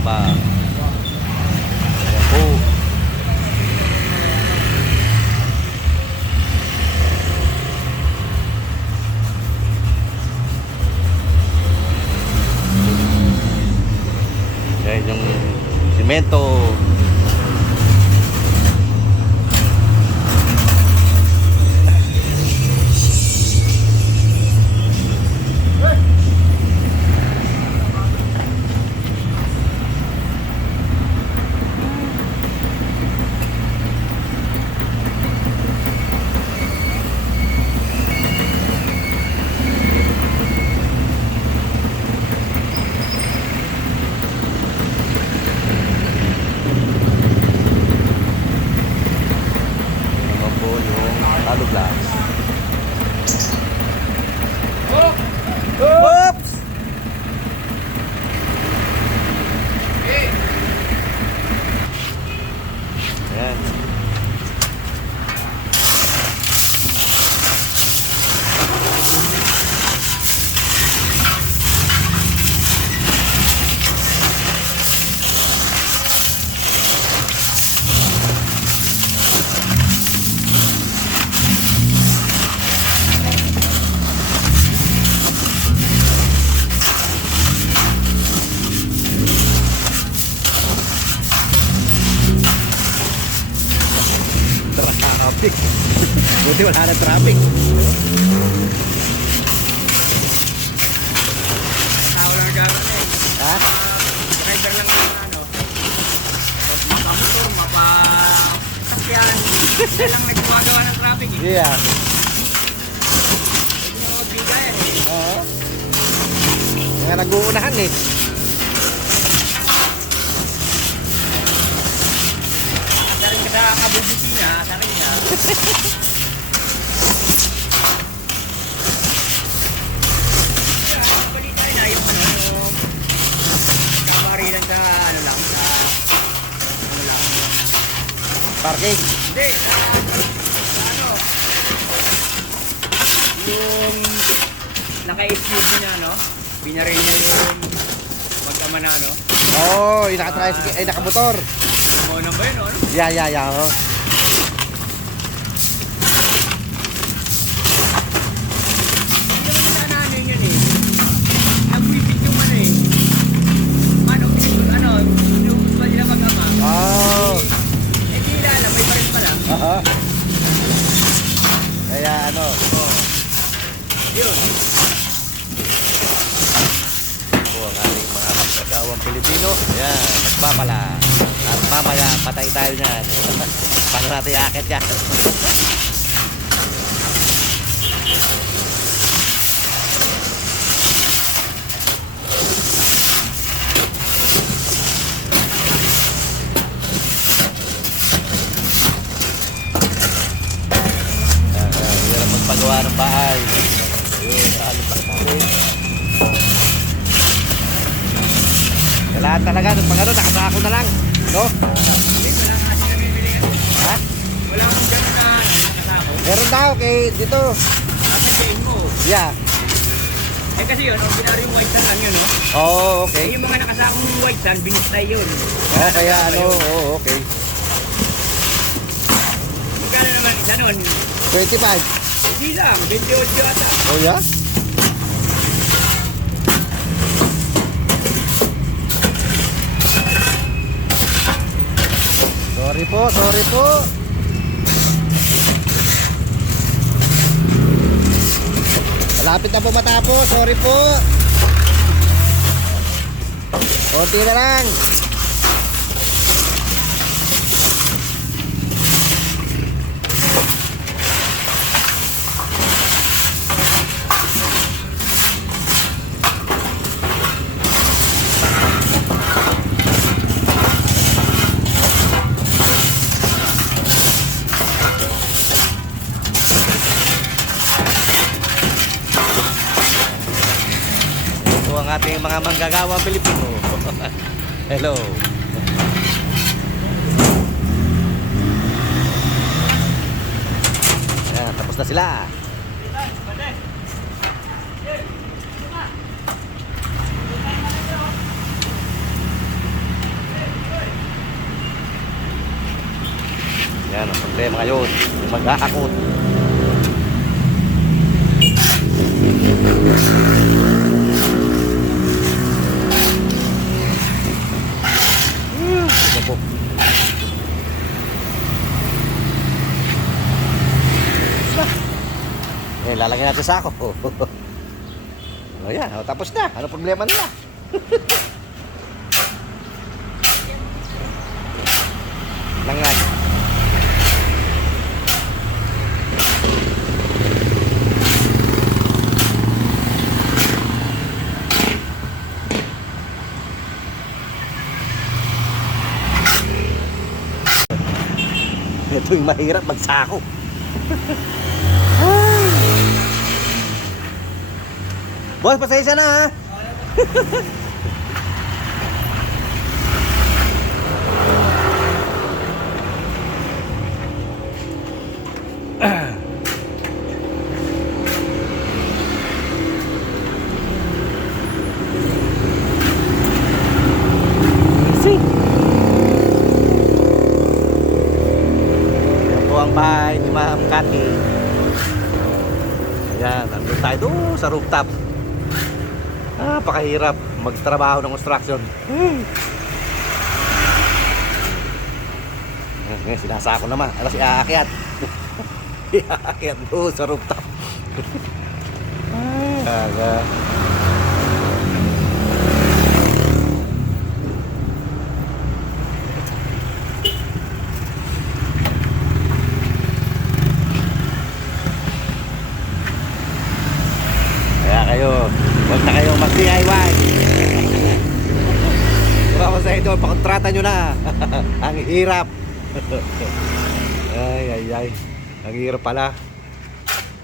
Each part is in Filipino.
Tabang. Ayan po. Ayan yung simento. Ayan naman po yung talo glass. Oops! Ayan. Traffic. Buti wala na traffic. Tao lang gamit eh. Ha? Rider lang ng ano. Makamotor, mapa... Yan lang nagmagawa ng traffic eh. Yeah. Hindi nyo magbigayan eh. Oo. Nga nag-uunahan eh. Asa rin ka sa kabubuti niya, asa rin niya. Kaya. Parking. Hindi, ano, yung naka-SUV niya, no? Binaril niya yung mag-ama na, no? Oo, oh, yung naka-tricycle, ay nakamotor. Mo na ba yun, no? Ano? Yeah, yeah, yeah. Oh. Hindi naman sana ano yun eh. Nagpipit yung ano eh. Ano, ano, inuubos pa nila mag-ama. Oh. Eh, di lala, may baril pala. Oo. Kaya ano, Oo. Yun. po ang ating magkagawang Pilipino. Ayan, nagpapala. At mamaya, patay tayo niyan. Paano natin iakit yan? Magpagawa ng bahay. Lahat talaga, mga ano, nakasako na lang. No? Eh, kasi. Ha? Wala akong gano'n na nakasako. Meron daw kay dito. Sasabihin mo. Yeah. Eh kasi yun, ordinary yung white sun lang yun, no? Oo, oh, Eh, okay. yung mga nakasakong white sun, binistay yun. Oh, kaya ano, oo, okay. Magkano naman isa nun? 25. Hindi lang, 28 ata. Oh, yeah? Sorry po, sorry po. Malapit na po matapos, sorry po. Konti na lang. mga manggagawa Pilipino. Hello. Ayan, tapos na sila. Yan ang problema ngayon, maghahakot. Lalagyan natin sa ako. o yan, o, tapos na. Ano problema nila? Langay. Ito yung mahirap magsako. Boss, pasensya na ha. Bahay ni Ma'am Kati. Ayan, nandun tayo doon sa rooftop. Napakahirap magtrabaho ng construction. Hmm. Ngayon, sinasako naman. Ano si aakyat? Iaakyat doon sa rooftop. Aga. Kaya kayo, huwag na kayong mag-DIY. Bravo sa ito, pakontrata nyo na. Ang hirap. ay, ay, ay. Ang hirap pala.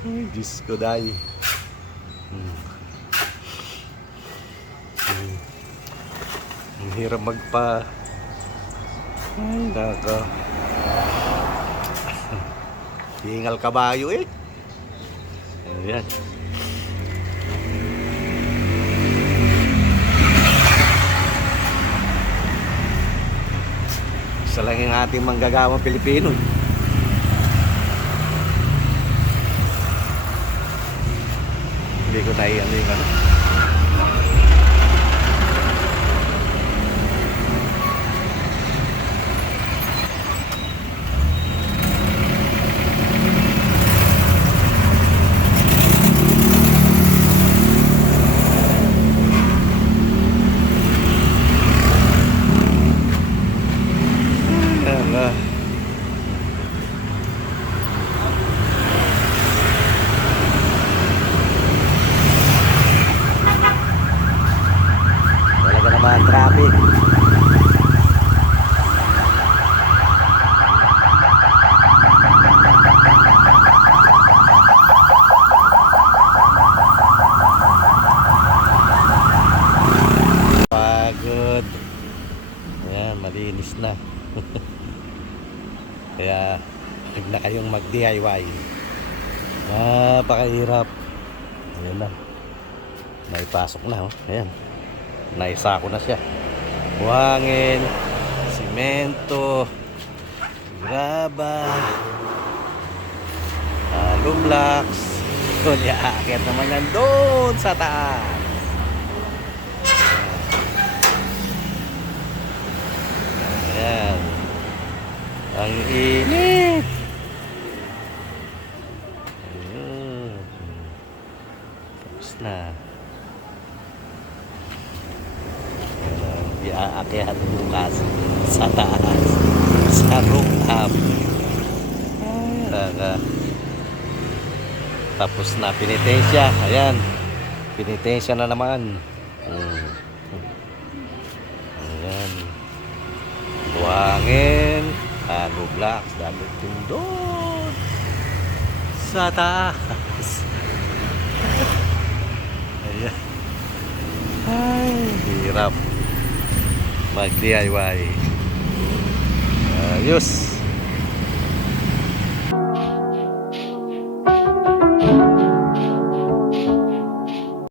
Ay, Diyos ko, day. Hmm. Hmm. Ang hirap magpa... Ay, naka. Hingal kabayo eh. Ayan. Isa lang yung ating manggagawang Pilipino. Hindi ko ano yung ano. Ayan na. Talaga naman traffic. Pagod. Ayan, malinis na. Kaya, huwag mag-DIY. Napakahirap. Ayan na. May pasok na, oh. Ayan. Naisako na siya. Buhangin, simento, graba, hollow blocks. Doon, iaakit naman yan doon sa taas. Ayan. Ang init. Ayun. Tapos na. Ayan, Iaakyahan bukas sa taas. Sa rooftop. Talaga. Tapos na pinitensya. Ayan. Pinitensya na naman. Ayan. Buhangin. Ano blocks. Dami din doon. Sa taas. Ayan. Ay, hirap. Mag-DIY. Ayos.